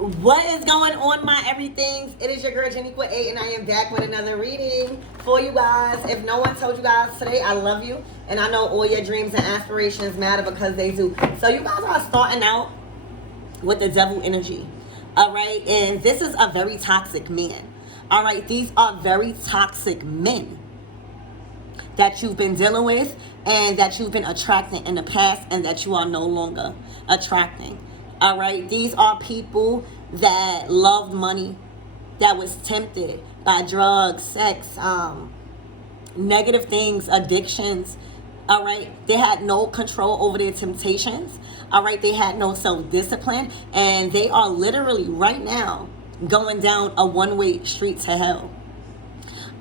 What is going on, my everythings? It is your girl Janiqua 8, and I am back with another reading for you guys. If no one told you guys today, I love you, and I know all your dreams and aspirations matter because they do. So you guys are starting out with the devil energy, all right? And this is a very toxic man, all right? These are very toxic men that you've been dealing with and that you've been attracting in the past and that you are no longer attracting. All right, these are people that loved money, that was tempted by drugs, sex, negative things, addictions. All right, they had no control over their temptations. All right, they had no self-discipline, and they are literally right now going down a one-way street to hell.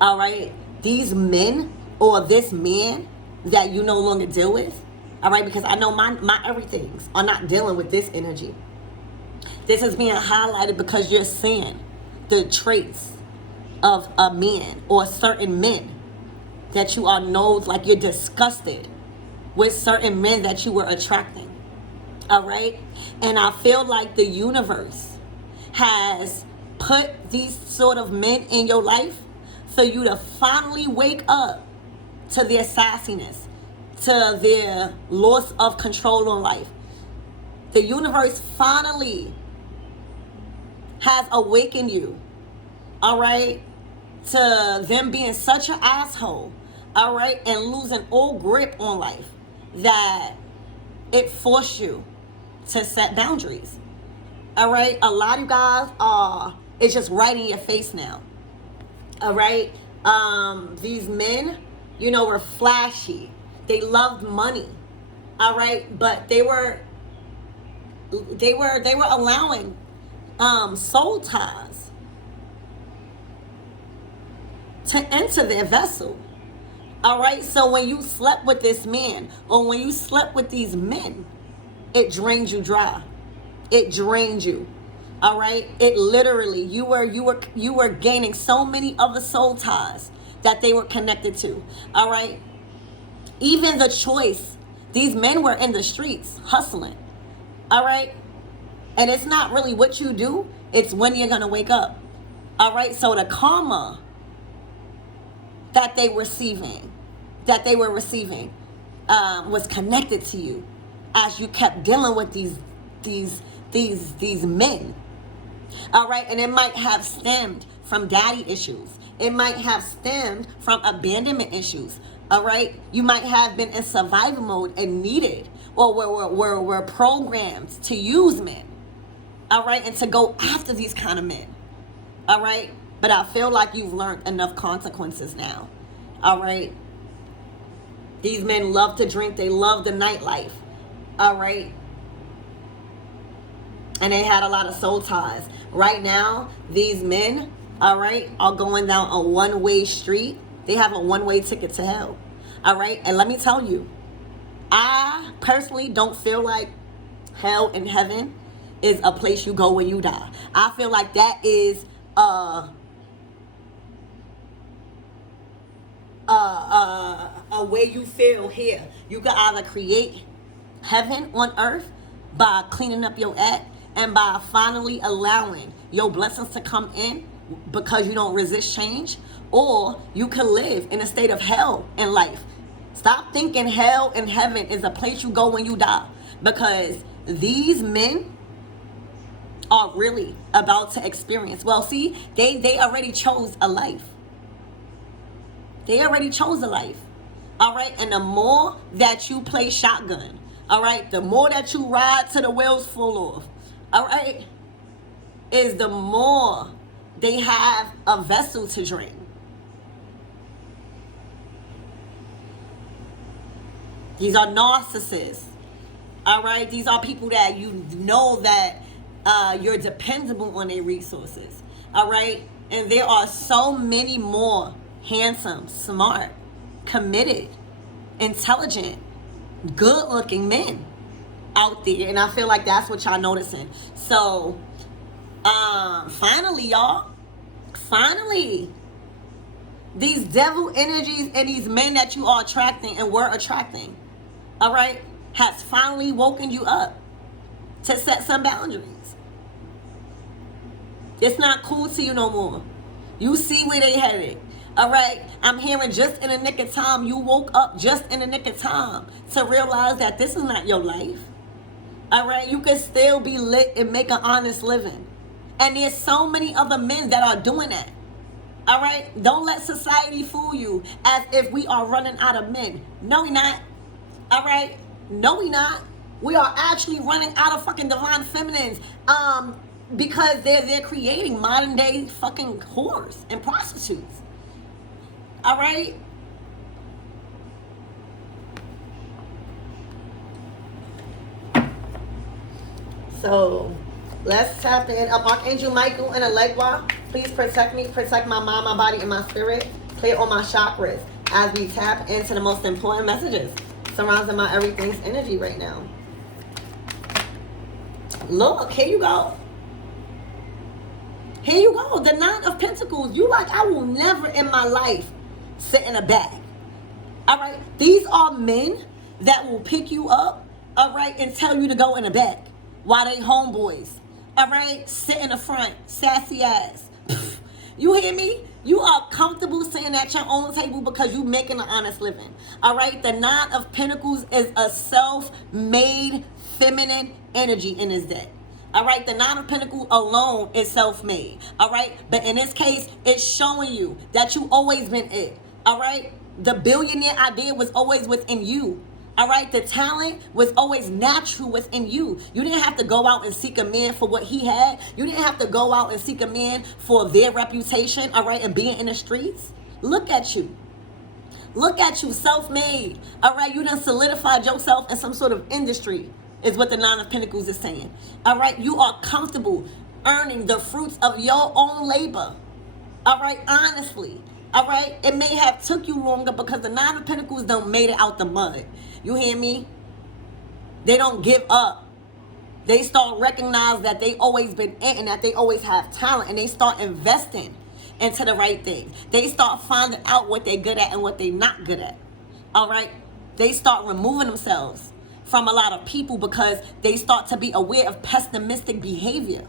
All right, these men or this man that you no longer deal with. All right, because I know my everythings are not dealing with this energy. This is being highlighted because you're seeing the traits of a man or certain men that you are knows, like you're disgusted with certain men that you were attracting. All right, and I feel like the universe has put these sort of men in your life for you to finally wake up to their sassiness, to their loss of control on life. The universe finally has awakened you, all right, to them being such an asshole, all right, and losing all grip on life that it forced you to set boundaries, all right? A lot of you guys are, it's just right in your face now, all right? These men, you know, were flashy. They loved money, all right, but they were allowing soul ties to enter their vessel, all right. So when you slept with this man or when you slept with these men, it drained you dry. It drained you, all right. It literally, you were gaining so many other soul ties that they were connected to, all right. Even the choice, these men were in the streets hustling, all right? And it's not really what you do, it's when you're going to wake up, all right? So the karma that they were receiving was connected to you as you kept dealing with these men, all right? And it might have stemmed from daddy issues. It might have stemmed from abandonment issues. All right, you might have been in survival mode and needed, or were programmed to use men. All right, and to go after these kind of men. All right, but I feel like you've learned enough consequences now. All right, these men love to drink. They love the nightlife. All right, and they had a lot of soul ties. Right now, these men, all right, are going down a one-way street. They have a one-way ticket to hell, all right? And let me tell you, I personally don't feel like hell and heaven is a place you go when you die. I feel like that is a way you feel here. You can either create heaven on earth by cleaning up your act and by finally allowing your blessings to come in because you don't resist change, or you can live in a state of hell in life. Stop thinking hell and heaven is a place you go when you die, because these men are really about to experience. Well, see, they already chose a life. They already chose a life, all right? And the more that you play shotgun, all right, the more that you ride till the wheels fall off, all right, is the more they have a vessel to drain. These are narcissists, all right? These are people that you know that you're dependable on their resources, all right? And there are so many more handsome, smart, committed, intelligent, good-looking men out there. And I feel like that's what y'all noticing. So, finally, y'all, these devil energies and these men that you are attracting and were attracting, all right, has finally woken you up to set some boundaries. It's not cool to you no more. You see where they headed. All right, I'm hearing just in the nick of time. You woke up just in the nick of time to realize that this is not your life. All right, you can still be lit and make an honest living. And there's so many other men that are doing that. All right, don't let society fool you as if we are running out of men. No, we not. All right, no, we not. We are actually running out of fucking divine feminines. Because they're creating modern day fucking whores and prostitutes. All right. So let's tap in. Archangel Michael and Allegra, please protect me, protect my mind, my body, and my spirit. Clear all my chakras as we tap into the most important messages surrounding my everything's energy right now. Look, here you go. Here you go. The Nine of Pentacles. You like, I will never in my life sit in a bag. All right. These are men that will pick you up, all right, and tell you to go in a bag while they homeboys, all right, sit in the front, sassy ass. You hear me? You are comfortable sitting at your own table because you making an honest living. All right. The Nine of Pentacles is a self-made feminine energy in this deck. All right, the Nine of Pentacles alone is self-made. All right, but in this case, it's showing you that you always been it. All right, the billionaire idea was always within you. All right, the talent was always natural within you. You didn't have to go out and seek a man for what he had. You didn't have to go out and seek a man for their reputation. All right, and being in the streets. Look at you. Look at you, self-made. All right, you done solidified yourself in some sort of industry. Is what the Nine of Pentacles is saying. All right, you are comfortable earning the fruits of your own labor. All right, honestly. All right, it may have took you longer because the Nine of Pentacles don't made it out the mud. You hear me? They don't give up. They start recognize that they always been in and that they always have talent, and they start investing into the right thing. They start finding out what they're good at and what they're not good at. All right, they start removing themselves from a lot of people because they start to be aware of pessimistic behavior.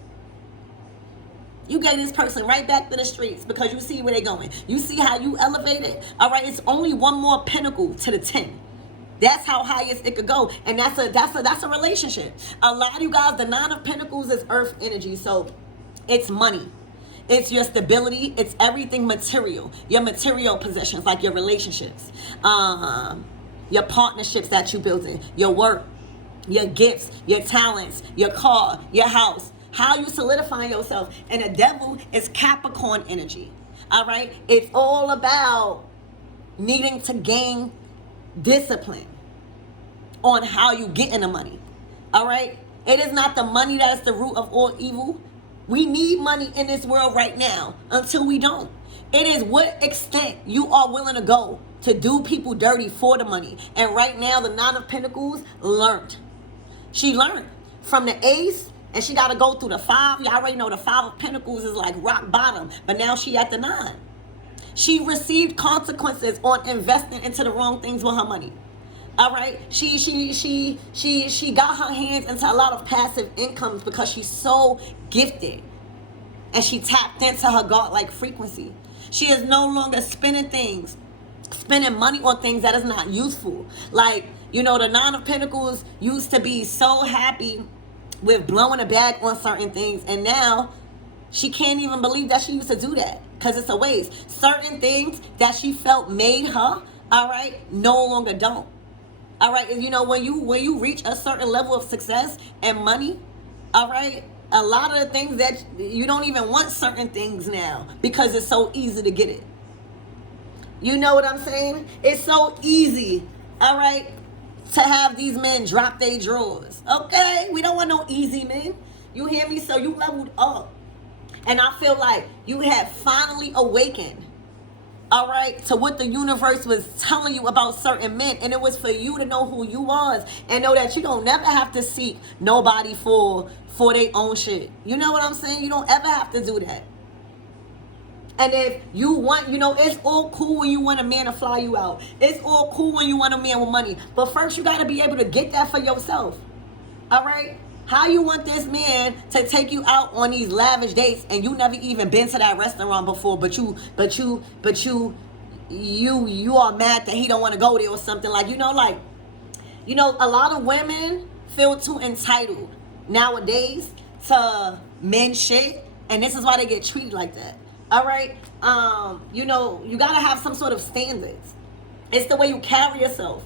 You gave this person right back to the streets because you see where they're going. You see how you elevated? All right, it's only one more pinnacle to the 10. That's how highest it could go. And that's a relationship. A lot of you guys, the Nine of Pentacles is earth energy. So it's money. It's your stability. It's everything material. Your material possessions, like your relationships. Your partnerships that you build in, your work, your gifts, your talents, your car, your house, how you solidifying yourself. And the devil is Capricorn energy. All right. It's all about needing to gain discipline on how you get in the money. All right. It is not the money that is the root of all evil. We need money in this world right now until we don't. It is what extent you are willing to go to do people dirty for the money. And right now, the Nine of Pentacles learned. She learned from the Ace, and she got to go through the 5. Y'all already know the 5 of Pentacles is like rock bottom, but now she at the 9. She received consequences on investing into the wrong things with her money. All right, she got her hands into a lot of passive incomes because she's so gifted, and she tapped into her God-like frequency. She is no longer spending money on things that is not useful. Like, you know, the Nine of Pentacles used to be so happy with blowing a bag on certain things, and now she can't even believe that she used to do that because it's a waste. Certain things that she felt made her, all right, no longer don't. All right, and you know, when you reach a certain level of success and money, all right, a lot of the things that you don't even want certain things now because it's so easy to get it. You know what I'm saying? It's so easy, all right, to have these men drop their drawers. Okay? We don't want no easy men. You hear me? So you leveled up. And I feel like you have finally awakened, all right, to what the universe was telling you about certain men. And it was for you to know who you was and know that you don't never have to seek nobody for their own shit. You know what I'm saying? You don't ever have to do that. And if you want, you know, it's all cool when you want a man to fly you out. It's all cool when you want a man with money. But first, you got to be able to get that for yourself. All right? How you want this man to take you out on these lavish dates and you never even been to that restaurant before, but you are mad that he don't want to go there or something? Like, a lot of women feel too entitled nowadays to men shit, and this is why they get treated like that. All right, you gotta have some sort of standards. It's the way you carry yourself.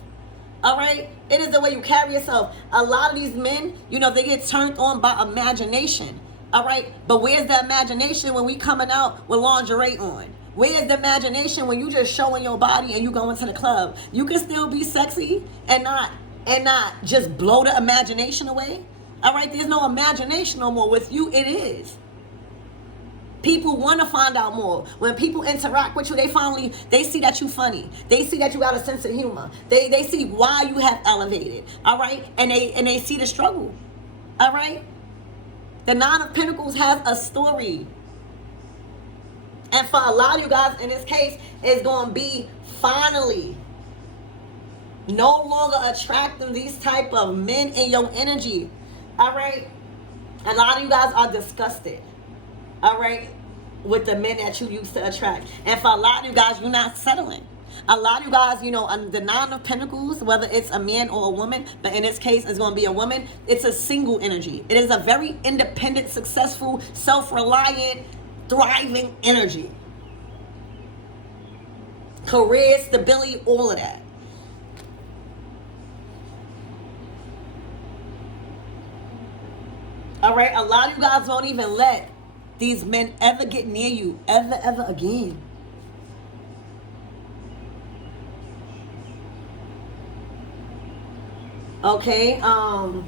All right, it is the way you carry yourself. A lot of these men, they get turned on by imagination. All right, but where's the imagination when we coming out with lingerie on? Where's the imagination when you just showing your body and you going to the club? You can still be sexy and not just blow the imagination away. All right, there's no imagination no more. With you, it is. People want to find out more. When people interact with you, they see that you funny. They see that you got a sense of humor. They see why you have elevated. All right, and they see the struggle. All right, the Nine of Pentacles has a story, and for a lot of you guys in this case, it's going to be finally no longer attracting these type of men in your energy. All right, a lot of you guys are disgusted. All right, with the men that you used to attract. And for a lot of you guys, you're not settling. A lot of you guys, the Nine of Pentacles, whether it's a man or a woman, but in this case, it's going to be a woman. It's a single energy. It is a very independent, successful, self-reliant, thriving energy. Career, stability, all of that. All right, a lot of you guys won't even let these men ever get near you, ever again. Okay, yeah,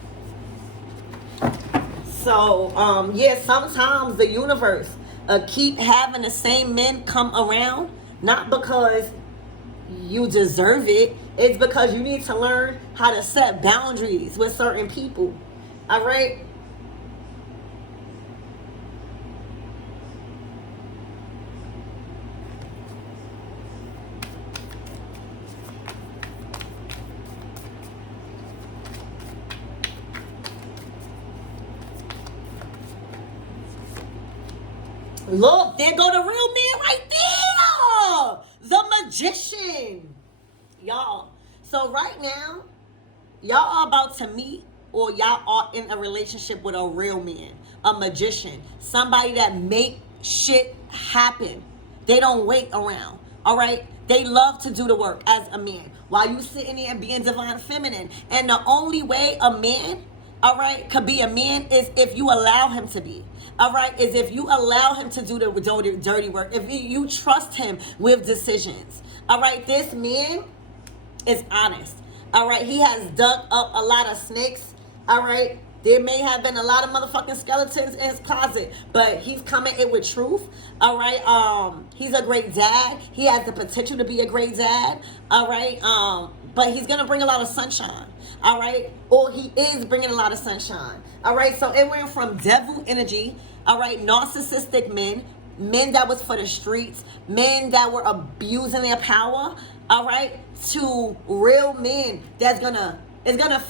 sometimes the universe keep having the same men come around, not because you deserve it, it's because you need to learn how to set boundaries with certain people. All right. Look, there go the real man right there. The magician. Y'all. So right now, y'all are about to meet, or y'all are in a relationship with a real man, a magician, somebody that make shit happen. They don't wait around. All right. They love to do the work as a man while you sitting there being divine feminine. And the only way a man, all right, could be a man is if you allow him to be. All right, is if you allow him to do the dirty work, if you trust him with decisions. All right, this man is honest. All right, he has dug up a lot of snakes. All right, there may have been a lot of motherfucking skeletons in his closet, but he's coming in with truth. All right, he's a great dad. He has the potential to be a great dad. All right, but he's gonna bring a lot of sunshine. All right, or he is bringing a lot of sunshine. All right, so it went from devil energy, all right, narcissistic men that was for the streets, men that were abusing their power, all right, to real men that's gonna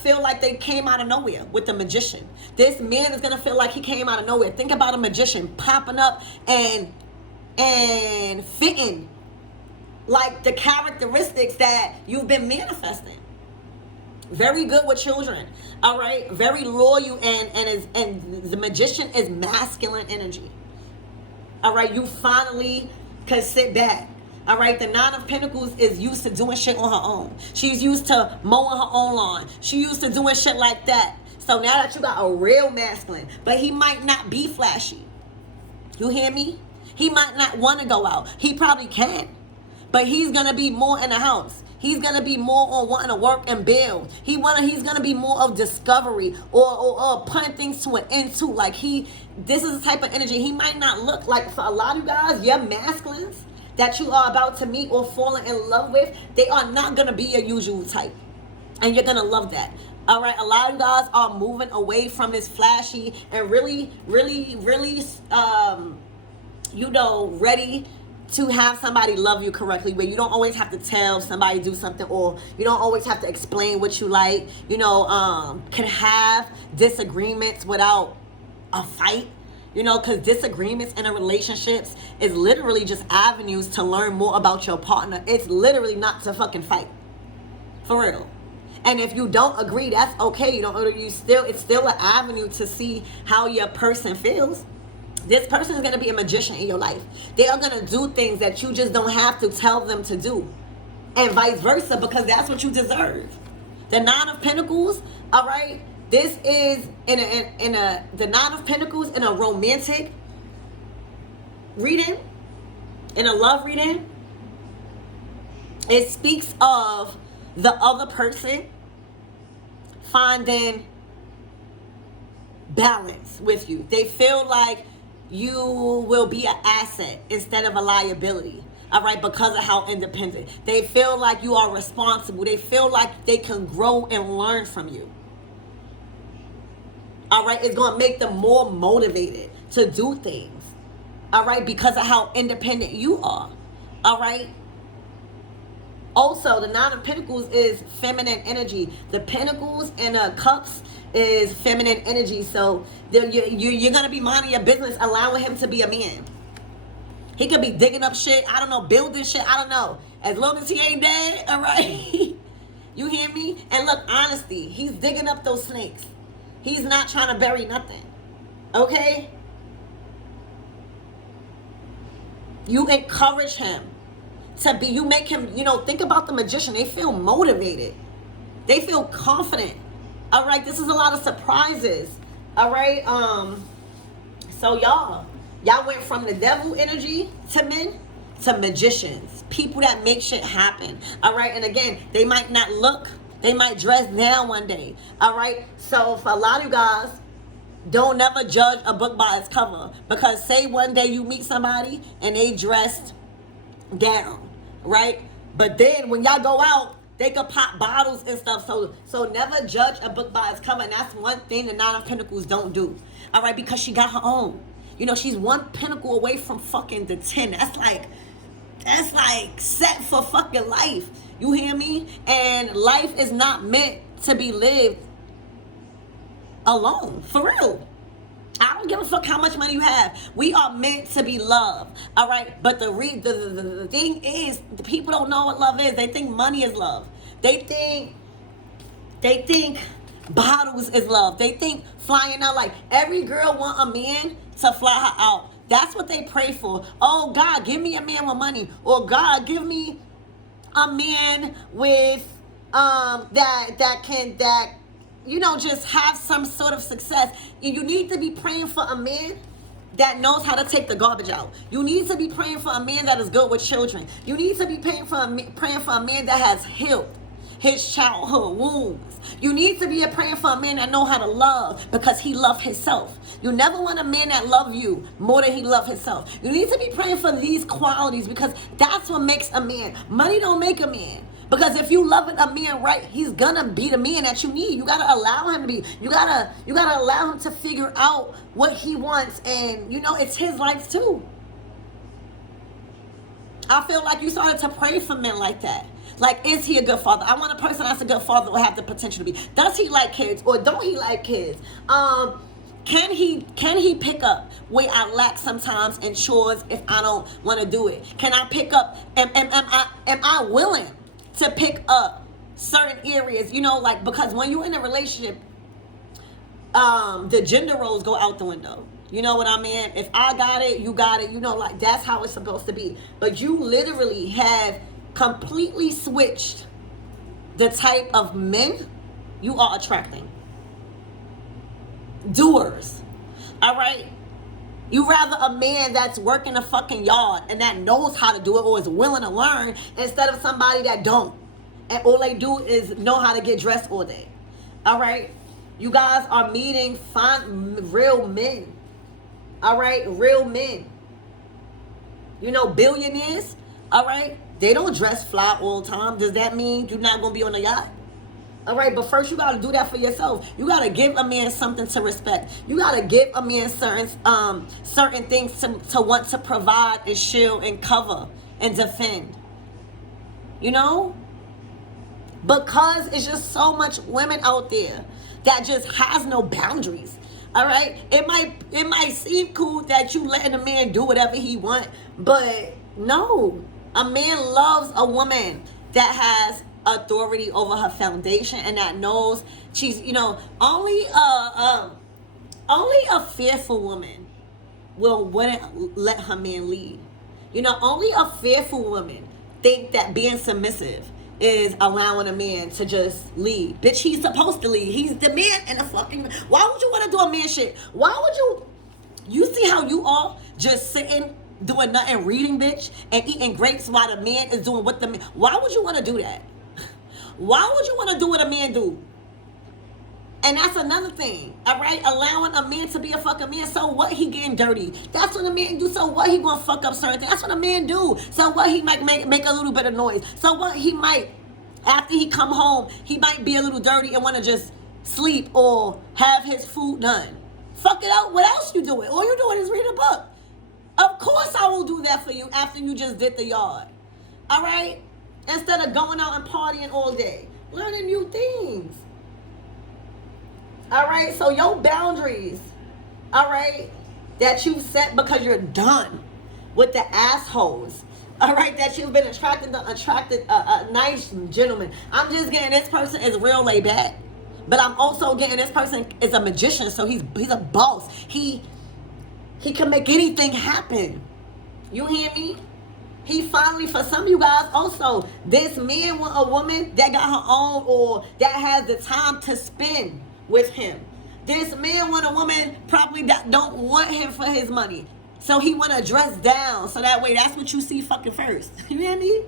feel like they came out of nowhere with the magician. This man is gonna feel like he came out of nowhere. Think about a magician popping up and fitting like the characteristics that you've been manifesting. Very good with children, all right, very loyal, and the magician is masculine energy. All right, you finally could sit back. All right, the Nine of Pentacles is used to doing shit on her own. She's used to mowing her own lawn. She used to doing shit like that. So now that you got a real masculine, but he might not be flashy. You hear me? He might not want to go out. He probably can, but he's gonna be more in the house. He's gonna be more on wanting to work and build. He's gonna be more of discovery or putting things to an end too. Like this is the type of energy. He might not look like, for a lot of you guys, your masculines that you are about to meet or falling in love with, they are not gonna be your usual type, and you're gonna love that. All right, a lot of you guys are moving away from this flashy and really, ready to have somebody love you correctly, where you don't always have to tell somebody to do something, or you don't always have to explain what you like, you know, can have disagreements without a fight, you know, because disagreements in a relationships is literally just avenues to learn more about your partner. It's literally not to fucking fight, for real. And if you don't agree, that's okay. It's still an avenue to see how your person feels. This person is going to be a magician in your life. They are going to do things that you just don't have to tell them to do. And vice versa, because that's what you deserve. The Nine of Pentacles, all right? This is the Nine of Pentacles in a romantic reading, in a love reading. It speaks of the other person finding balance with you. They feel like you will be an asset instead of a liability, all right, because of how independent. They feel like you are responsible. They feel like they can grow and learn from you, all right? It's going to make them more motivated to do things, all right, because of how independent you are, all right? Also, the Nine of Pentacles is feminine energy. The Pentacles and the Cups is feminine energy. So you're going to be minding your business, allowing him to be a man. He could be digging up shit, I don't know, building shit, I don't know. As long as he ain't dead, all right? You hear me? And look, honesty, he's digging up those snakes. He's not trying to bury nothing, okay? You encourage him to be, you make him, you know, think about the magician. They feel motivated. They feel confident. All right, this is a lot of surprises. All right, so y'all went from the devil energy to men to magicians, people that make shit happen. All right, and again, they might not look, they might dress down one day. All right, so for a lot of you guys, don't never judge a book by its cover, because say one day you meet somebody and they dressed down, right? But then when y'all go out, they could pop bottles and stuff. So never judge a book by its cover. And that's one thing the Nine of Pentacles don't do. All right, because she got her own. You know, she's one pentacle away from fucking the 10. That's like set for fucking life. You hear me? And life is not meant to be lived alone, for real. I don't give a fuck how much money you have. We are meant to be loved, all right? But the thing is, the people don't know what love is. They think money is love. They think bottles is love. They think flying out. Like, every girl want a man to fly her out. That's what they pray for. Oh, God, give me a man with money. Or God, give me a man with that you know, just have some sort of success. You need to be praying for a man that knows how to take the garbage out. You need to be praying for a man that is good with children. You need to be praying for a man that has healed his childhood wounds. You need to be praying for a man that knows how to love, because he loves himself. You never want a man that loves you more than he loves himself. You need to be praying for these qualities, because that's what makes a man. Money don't make a man. Because if you loving a man right, he's gonna be the man that you need. You gotta allow him to be. You gotta allow him to figure out what he wants, and you know, it's his life too. I feel like you started to pray for men like that. Like, is he a good father? I want a person that's a good father or have the potential to be. Does he like kids or don't he like kids? Can he pick up where I lack sometimes in chores if I don't want to do it? Can I pick up? Am I willing to pick up certain areas, you know, like, because when you're in a relationship, the gender roles go out the window. You know what I mean? If I got it, you got it, you know, like, that's how it's supposed to be. But you literally have completely switched the type of men you are attracting. Doers, all right? You rather a man that's working the fucking yard and that knows how to do it or is willing to learn, instead of somebody that don't. And all they do is know how to get dressed all day. All right? You guys are meeting real men. All right? Real men. You know, billionaires, all right? They don't dress fly all the time. Does that mean you're not going to be on a yacht? All right, but first you gotta do that for yourself. You gotta give a man something to respect. You gotta give a man certain things to want to provide and shield and cover and defend. You know? Because it's just so much women out there that just has no boundaries. All right? It might seem cool that you letting a man do whatever he want, but no. A man loves a woman that has authority over her foundation and that knows she's, only a fearful woman wouldn't let her man lead. Only a fearful woman think that being submissive is allowing a man to just lead. Bitch, he's supposed to lead. He's the man and the fucking... Why would you want to do a man shit? Why would you see how you are just sitting doing nothing, reading, bitch, and eating grapes while the man is doing what the man... Why would you want to do that? Why would you want to do what a man do? And that's another thing, all right? Allowing a man to be a fucking man. So what? He getting dirty. That's what a man do. So what? He gonna fuck up certain things. That's what a man do. So what? He might make a little bit of noise. So what? He might, after he come home, he might be a little dirty and want to just sleep or have his food done. Fuck it out. What else you doing? All you doing is reading a book. Of course I will do that for you after you just did the yard. All right? Instead of going out and partying all day. Learning new things. All right? So your boundaries, all right, that you set because you're done with the assholes, all right, that you've been attracted a nice gentleman. I'm just getting this person is real laid back. But I'm also getting this person is a magician, so he's a boss. He can make anything happen. You hear me? He finally, for some of you guys also, this man want a woman that got her own or that has the time to spend with him. This man want a woman probably that don't want him for his money. So he want to dress down. So that way, that's what you see fucking first. You hear me?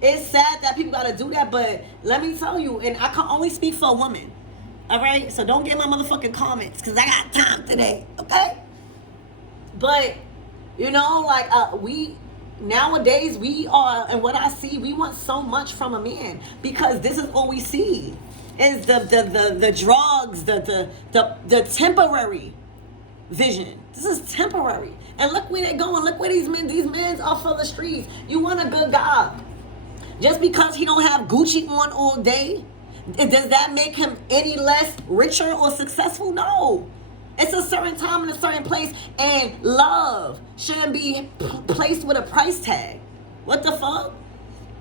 It's sad that people got to do that, but let me tell you, and I can only speak for a woman. All right? So don't get my motherfucking comments because I got time today. Okay? But... nowadays we are, and what I see, we want so much from a man because this is all we see is the drugs, the temporary vision. This is temporary. And look where they're going. Look where these men are for the streets. You want a good guy. Just because he don't have Gucci on all day, does that make him any less richer or successful? No. It's a certain time and a certain place, and love shouldn't be placed with a price tag. What the fuck?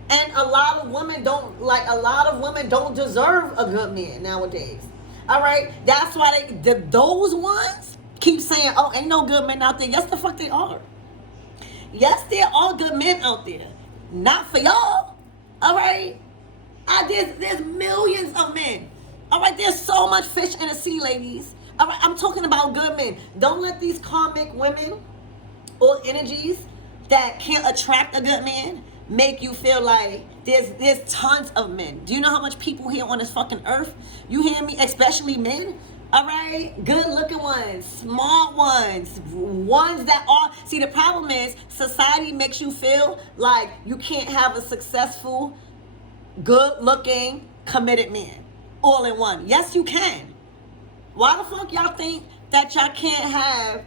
And a lot of women don't deserve a good man nowadays. All right, that's why those ones keep saying, "Oh, ain't no good men out there." Yes, the fuck they are. Yes, there are good men out there. Not for y'all. All right, there's millions of men. All right, there's so much fish in the sea, ladies. All right, I'm talking about good men. Don't let these karmic women or energies that can't attract a good man make you feel like there's tons of men. Do you know how much people here on this fucking earth? You hear me? Especially men. All right, good looking ones, smart ones, ones that are... See, the problem is society makes you feel like you can't have a successful, good looking, committed man all in one. Yes, you can. Why the fuck y'all think that y'all can't have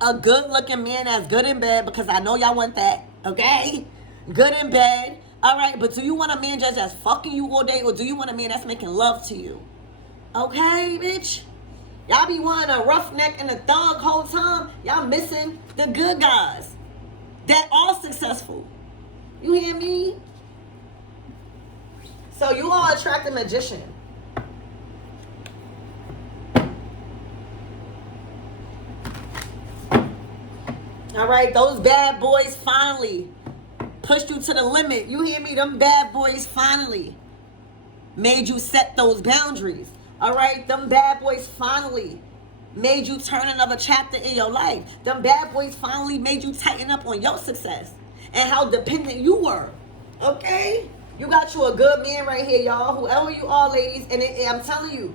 a good looking man that's good in bed? Because I know y'all want that, okay? Good in bed, all right? But do you want a man just that's fucking you all day, or do you want a man that's making love to you? Okay, bitch? Y'all be wanting a roughneck and a thug whole time. Y'all missing the good guys that are successful. You hear me? So you all attract a magician. All right, those bad boys finally pushed you to the limit. You hear me? Them bad boys finally made you set those boundaries. All right, them bad boys finally made you turn another chapter in your life. Them bad boys finally made you tighten up on your success and how dependent you were. Okay? You got you a good man right here, y'all. Whoever you are, ladies. And I'm telling you,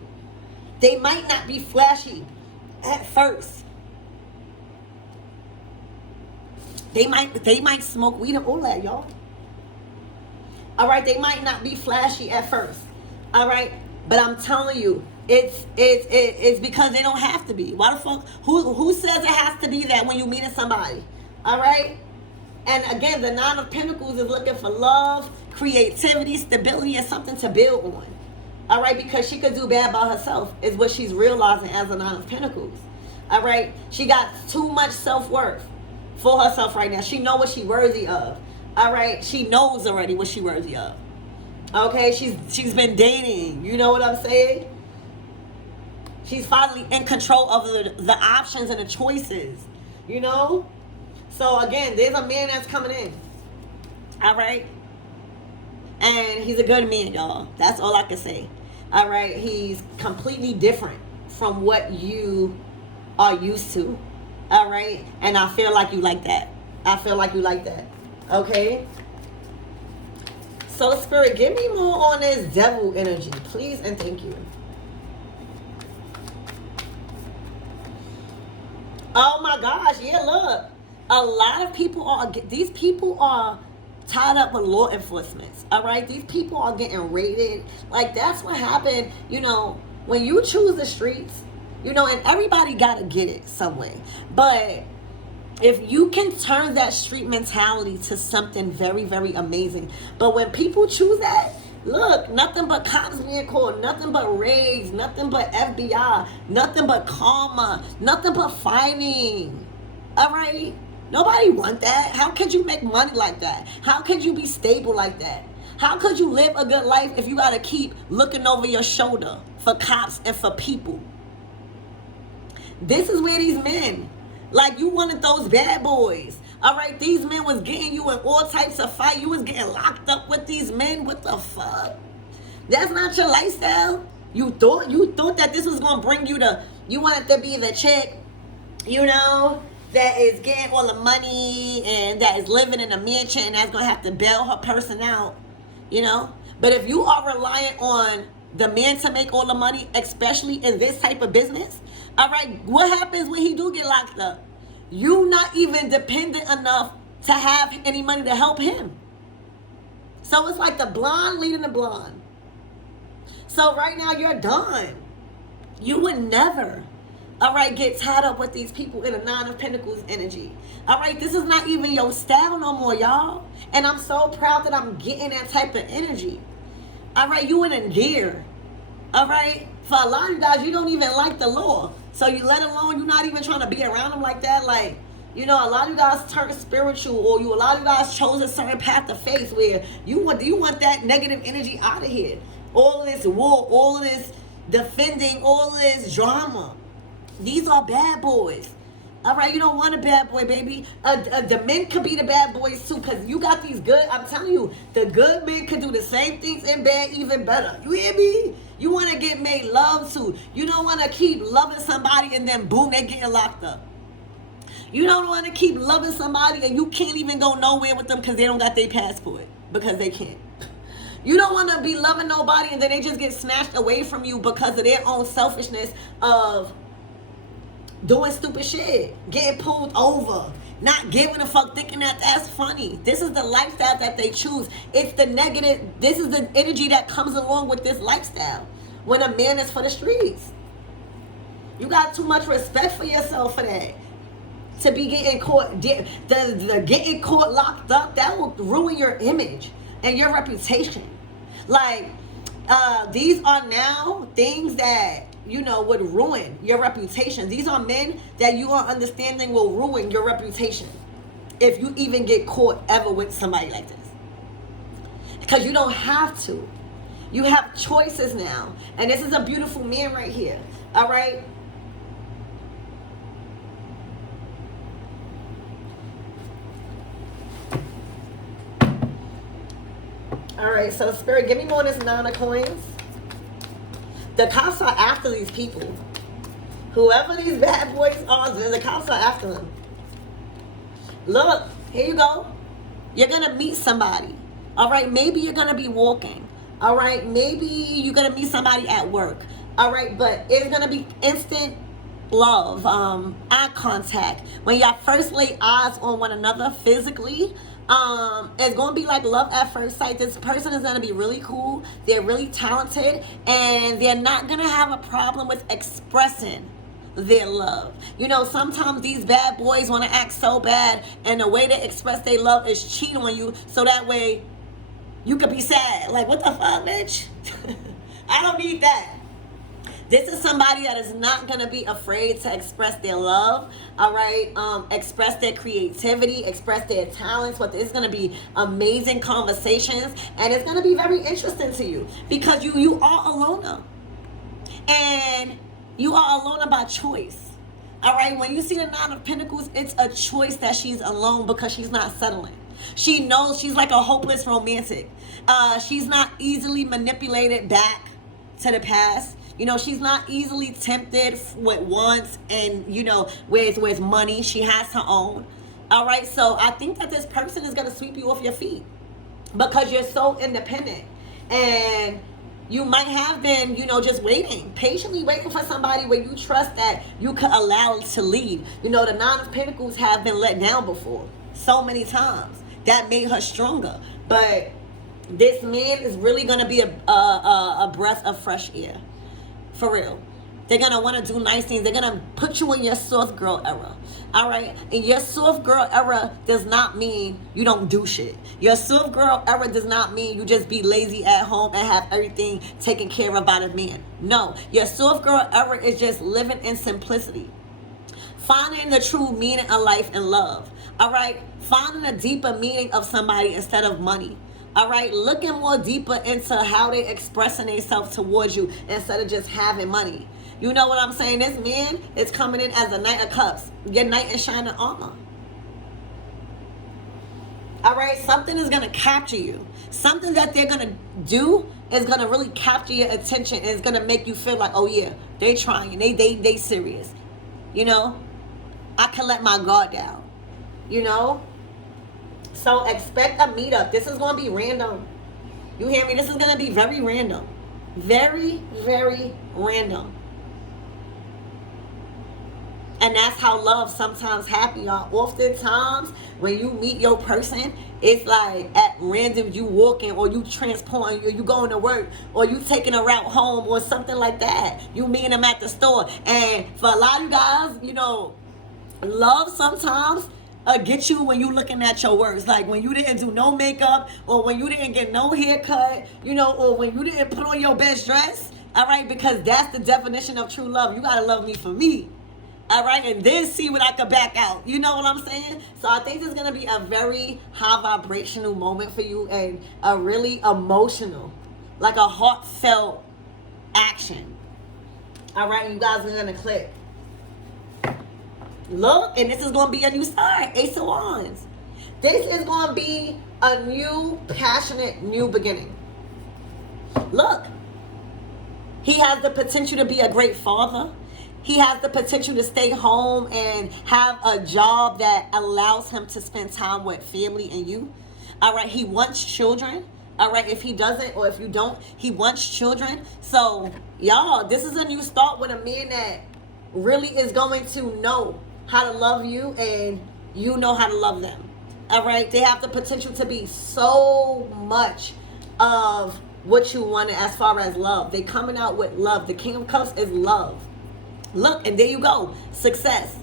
they might not be flashy at first. They might smoke weed and all that, y'all. All right, they might not be flashy at first. All right, but I'm telling you, it's because they don't have to be. Why the fuck? Who says it has to be that when you meeting somebody? All right. And again, the Nine of Pentacles is looking for love, creativity, stability, and something to build on. All right, because she could do bad by herself is what she's realizing as the Nine of Pentacles. All right, she got too much self-worth for herself right now. She knows what she's worthy of. All right, she knows already what she's worthy of. Okay, she's been dating. You know what I'm saying? She's finally in control of the options and the choices. You know? So again, there's a man that's coming in. All right? And he's a good man, y'all. That's all I can say. All right? He's completely different from what you are used to. All right? And I feel like you like that. I feel like you like that. Okay? So, Spirit, give me more on this devil energy, please and thank you. Oh my gosh, yeah, look. A lot of people these people are tied up with law enforcement, all right? These people are getting raided. Like, that's what happened, you know, when you choose the streets, you know, and everybody got to get it some way. But if you can turn that street mentality to something very, very amazing. But when people choose that, look, nothing but cops being called, nothing but raids, nothing but FBI, nothing but karma, nothing but fighting. All right? Nobody want that. How could you make money like that? How could you be stable like that? How could you live a good life if you got to keep looking over your shoulder for cops and for people? This is where these men, like, you wanted those bad boys. All right, these men was getting you in all types of fight. You was getting locked up with these men. What the fuck? That's not your lifestyle. You thought that this was gonna bring you to. You wanted to be the chick, you know, that is getting all the money and that is living in a mansion and that's gonna have to bail her person out, you know. But if you are reliant on the man to make all the money, especially in this type of business, all right, what happens when he do get locked up? You not even dependent enough to have any money to help him. So it's like the blonde leading the blonde. So right now you're done. You would never, all right, get tied up with these people in a Nine of Pentacles energy. All right, this is not even your style no more, y'all. And I'm so proud that I'm getting that type of energy. All right, you in a gear. All right, for a lot of you guys, you don't even like the law. So you let alone, you're not even trying to be around them like that. Like, you know, a lot of you guys turned spiritual, or a lot of you guys chose a certain path of faith where you want that negative energy out of here. All of this war, all of this defending, all of this drama. These are bad boys. All right, you don't want a bad boy, baby. The men could be the bad boys too, because you got these good, I'm telling you, the good men could do the same things in bed even better. You hear me? You want to get made love to. You don't want to keep loving somebody and then boom, they getting locked up. You don't want to keep loving somebody and you can't even go nowhere with them because they don't got their passport, because they can't. You don't want to be loving nobody and then they just get snatched away from you because of their own selfishness of doing stupid shit, getting pulled over, not giving a fuck, thinking that that's funny. This is the lifestyle that they choose. It's the negative. This is the energy that comes along with this lifestyle when a man is for the streets. You got too much respect for yourself for that. To be getting caught, the getting caught locked up, that will ruin your image and your reputation. Like, these are now things that, you know, would ruin your reputation. These are men that you are understanding will ruin your reputation if you even get caught ever with somebody like this. Because you don't have to. You have choices now. And this is a beautiful man right here. All right? All right, so Spirit, give me more on this Nine of Coins. The cops are after these people. Whoever these bad boys are, the cops are after them. Look, here you go. You're going to meet somebody. All right, maybe you're going to be walking. All right, maybe you're going to meet somebody at work. All right, but it's going to be instant love, eye contact. When y'all first lay eyes on one another physically, It's going to be like love at first sight. This person is going to be really cool. They're really talented, and they're not going to have a problem with expressing their love. You know, sometimes these bad boys want to act so bad, and the way they express their love is cheat on you, so that way you could be sad. Like, what the fuck, bitch? I don't need that. This is somebody that is not going to be afraid to express their love, all right? Express their creativity, express their talents. But it's going to be amazing conversations, and it's going to be very interesting to you because you are a loner. And you are a loner by choice, all right? When you see the Nine of Pentacles, it's a choice that she's alone because she's not settling. She knows she's like a hopeless romantic. She's not easily manipulated back to the past. You know, she's not easily tempted with wants and, you know, with money. She has her own. All right. So I think that this person is going to sweep you off your feet because you're so independent. And you might have been, you know, just waiting, patiently waiting for somebody where you trust that you could allow to lead. You know, the Nine of Pentacles have been let down before so many times. That made her stronger. But this man is really going to be a breath of fresh air. For real. They're going to want to do nice things. They're going to put you in your soft girl era. All right? And your soft girl era does not mean you don't do shit. Your soft girl era does not mean you just be lazy at home and have everything taken care of by the man. No. Your soft girl era is just living in simplicity. Finding the true meaning of life and love. All right? Finding a deeper meaning of somebody instead of money. All right, looking more deeper into how they expressing themselves towards you instead of just having money. You know what I'm saying? This man is coming in as a Knight of Cups, your knight in shining armor. All right, something is going to capture you. Something that they're going to do is going to really capture your attention. And it's going to make you feel like, oh yeah, they trying, they serious. You know, I can let my guard down. You know. So expect a meetup. This is going to be random. You hear me? This is going to be very random. Very, very random. And that's how love sometimes happens, y'all. Oftentimes, when you meet your person, it's like at random you walking or you transporting or you going to work or you taking a route home or something like that. You meeting them at the store. And for a lot of you guys, you know, love sometimes get you when you looking at your works, like when you didn't do no makeup or when you didn't get no haircut, you know, or when you didn't put on your best dress, all right, because that's the definition of true love. You gotta love me for me, all right, and then see what I could back out. You know what I'm saying? So I think this is gonna be a very high vibrational moment for you and a really emotional, like a heartfelt action. All right, you guys are gonna click. Look, and this is going to be a new start. Ace of Wands. This is going to be a new, passionate, new beginning. Look. He has the potential to be a great father. He has the potential to stay home and have a job that allows him to spend time with family and you. All right, he wants children. All right, if he doesn't or if you don't, he wants children. So, y'all, this is a new start with a man that really is going to know how to love you and you know how to love them. All right, they have the potential to be so much of what you wanted as far as love. They coming out with love. The King of Cups is love. Look, and there you go, success.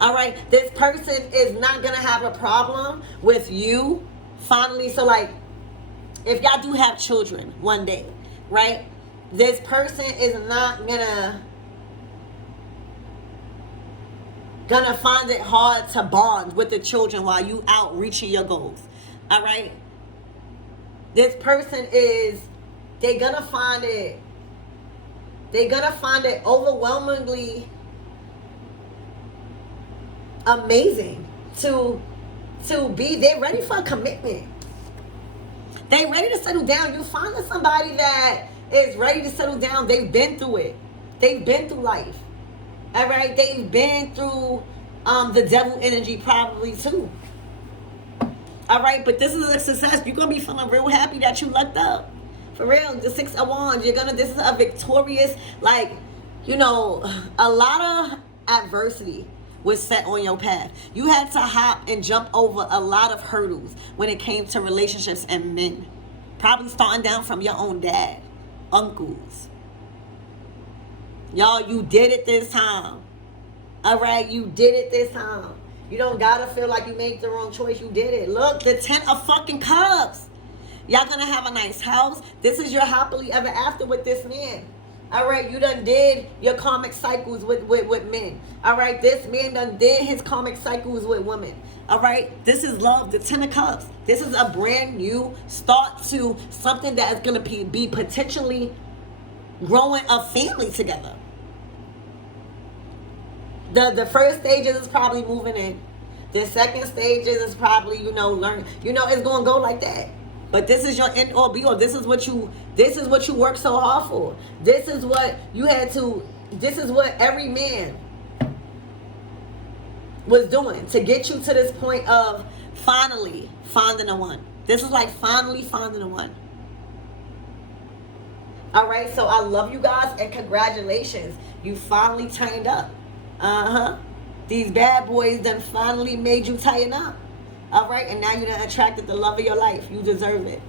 All right, this person is not gonna have a problem with you finally. So like, if y'all do have children one day, right, this person is not gonna find it hard to bond with the children while you out reaching your goals. All right, this person is, they're gonna find it overwhelmingly amazing to be, they're ready for a commitment. They ready to settle down. You finding somebody that is ready to settle down. They've been through it. They've been through life. All right, they've been through the devil energy probably too. All right, but this is a success. You're gonna be feeling real happy that you lucked up. For real, the 6 of Wands. This is a victorious, like, you know, a lot of adversity was set on your path. You had to hop and jump over a lot of hurdles when it came to relationships and men. Probably starting down from your own dad, uncles. Y'all, you did it this time. All right, you did it this time. You don't gotta feel like you made the wrong choice. You did it. Look, the 10 of fucking cups. Y'all gonna have a nice house. This is your happily ever after with this man. All right, you done did your karmic cycles with men. All right, this man done did his karmic cycles with women. All right, this is love, the 10 of cups. This is a brand new start to something that is gonna be potentially growing a family together. The first stages is probably moving in. The second stages is probably, learning. It's gonna go like that. But this is your end all be all. This is what you worked so hard for. This is what every man was doing to get you to this point of finally finding the one. This is like finally finding the one. All right, so I love you guys and congratulations. You finally tightened up. These bad boys done finally made you tighten up. All right, and now you done attracted the love of your life. You deserve it.